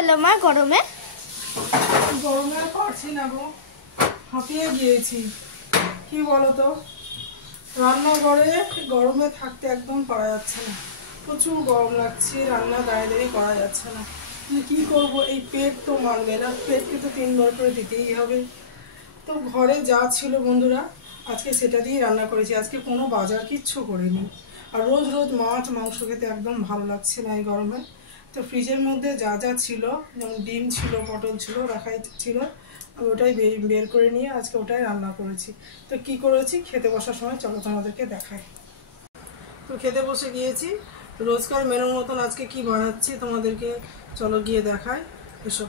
করলো মা গরমে? গরমে আর পারছি না গো, হাঁপিয়ে গিয়েছি। কি বলতো, রান্নাঘরে গরমে থাকতে একদম পারা যাচ্ছে না, প্রচুর গরম লাগছে, রান্না দাঁড়িয়ে দাঁড়িয়ে করা যাচ্ছে না। কি করব, এই পেট তো মানবে না, পেটকে তো 3 বার করে দিতেই হবে। তো ঘরে যা ছিল বন্ধুরা, আজকে সেটা দিয়েই রান্না করেছি। আজকে কোনো বাজার কিচ্ছু করিনি। আর রোজ রোজ মাছ মাংস খেতে একদম ভালো লাগছে না এই গরমে। তো ফ্রিজের মধ্যে যা যা ছিল, যেমন ডিম ছিল, পটল ছিল, রাখাই ছিল, আমি ওটাই বের করে নিয়ে আজকে ওটাই রান্না করেছি। তো কি করেছি খেতে বসার সময় চলো তোমাদেরকে দেখাই। তো খেতে বসে গিয়েছি, রোজকার মেনুর মতন আজকে কি বানাচ্ছি তোমাদেরকে চলো গিয়ে দেখাই। এসব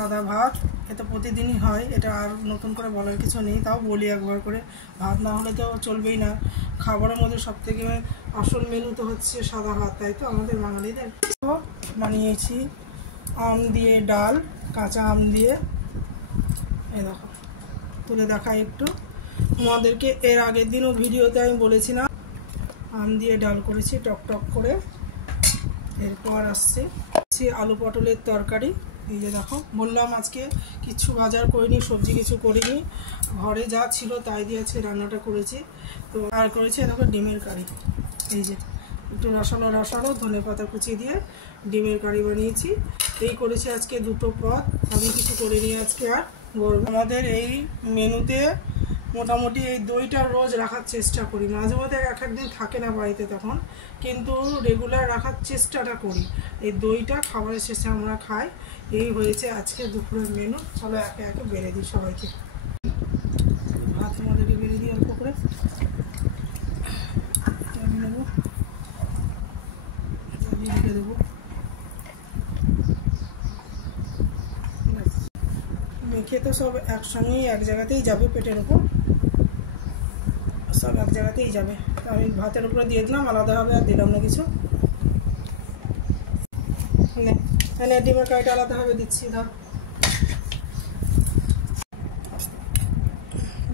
সাদা ভাত, এটা প্রতিদিনই হয়, এটা আর নতুন করে বলার কিছু নেই, তাও বলি একবার করে। ভাত না হলে তো চলবেই না। খাবারের মধ্যে সবথেকে আসল মেনু তো হচ্ছে সাদা ভাত, তাই তো আমাদের বাঙালিদের। বানিয়েছি আম দিয়ে ডাল, কাঁচা আম দিয়ে। এই দেখো, তুলে দেখাই একটু তোমাদেরকে। এর আগের দিনও ভিডিওতে আমি বলেছিলাম আম দিয়ে ডাল করেছি টক টক করে। এরপর আসছে আলু পটলের তরকারি। এই যে দেখো, বললাম আজকে কিছু বাজার করিনি, সবজি কিছু করিনি, ঘরে যা ছিল তাই দিয়ে আজকে রান্নাটা করেছি। তো আর করেছি দেখো ডিমের কারি। এই যে একটু রসালো রসালো ধনে পাতা কুচি দিয়ে ডিমের কারি বানিয়েছি। এই করেছি আজকে দুটো পদ, আমি কিছু করিনি আজকে। আর আমাদের এই মেনুতে মোটামুটি এই দইটা রোজ রাখার চেষ্টা করি। মাঝে মধ্যে এক একদিন থাকে না বাড়িতে, তখন কিন্তু রেগুলার রাখার চেষ্টাটা করি। এই দইটা খাবারের শেষে আমরা খাই। এই হয়েছে আজকে দুপুরের মেনু। চলো একে একে বেড়ে দিই সবাইকে। ভাত আমাদেরকে বেড়ে দিই অল্প করে। আমি নেবো, রেখে দেবো। মেখে তো সব একসঙ্গেই এক জায়গাতেই যাবে, পেটের উপর সব এক জায়গাতেই যাবে। আমি ভাতের উপরে দিয়ে দিলাম, আলাদাভাবে আর দিলাম না কিছু। ডিমের কারিটা আলাদাভাবে দিচ্ছি। ধর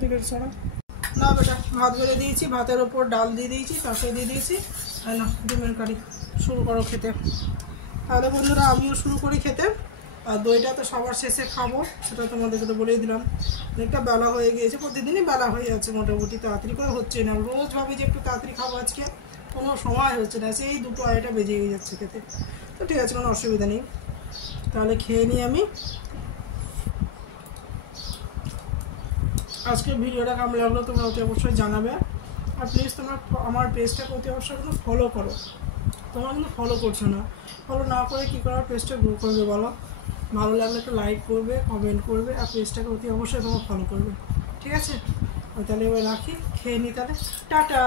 ডিমের ছড়া না বেটা, ভাত বেড়ে দিয়েছি, ভাতের ওপর ডাল দিয়ে দিয়েছি, তরকারি দিয়ে দিয়েছি। আর না, ডিমের কারি শুরু করো খেতে। তাহলে বন্ধুরা আমিও শুরু করি খেতে। আর দইটা তো সবার শেষে খাবো, সেটা তোমাদেরকে তো বলেই দিলাম। অনেকটা বেলা হয়ে গিয়েছে, প্রতিদিনই বেলা হয়ে যাচ্ছে মোটামুটি, তাড়াতাড়ি করে হচ্ছে না। রোজ ভাবি যে একটু তাড়াতাড়ি খাবো, আজকে কোনো সময় হচ্ছে না, সেই 2টো 2:30 বেজে যাচ্ছে খেতে। তো ঠিক আছে, কোনো অসুবিধা নেই, তাহলে খেয়ে নিই আমি। আজকের ভিডিওটা কেমন লাগলো তোমরা অতি অবশ্যই জানাবে। আর প্লিজ তোমরা আমার পেজটাকে অতি অবশ্যই কিন্তু ফলো করো। তোমরা কিন্তু ফলো করছো না, ফলো না করে কী করার পেজটা গ্রো করবে বলো? ভালো লাগলে একটা লাইক করবে, কমেন্ট করবে, আর পেজটাকে অতি অবশ্যই তোমরা ফলো করবে। ঠিক আছে, তাহলে এবার রাখি, খেয়ে নিই তাহলে। টাটা।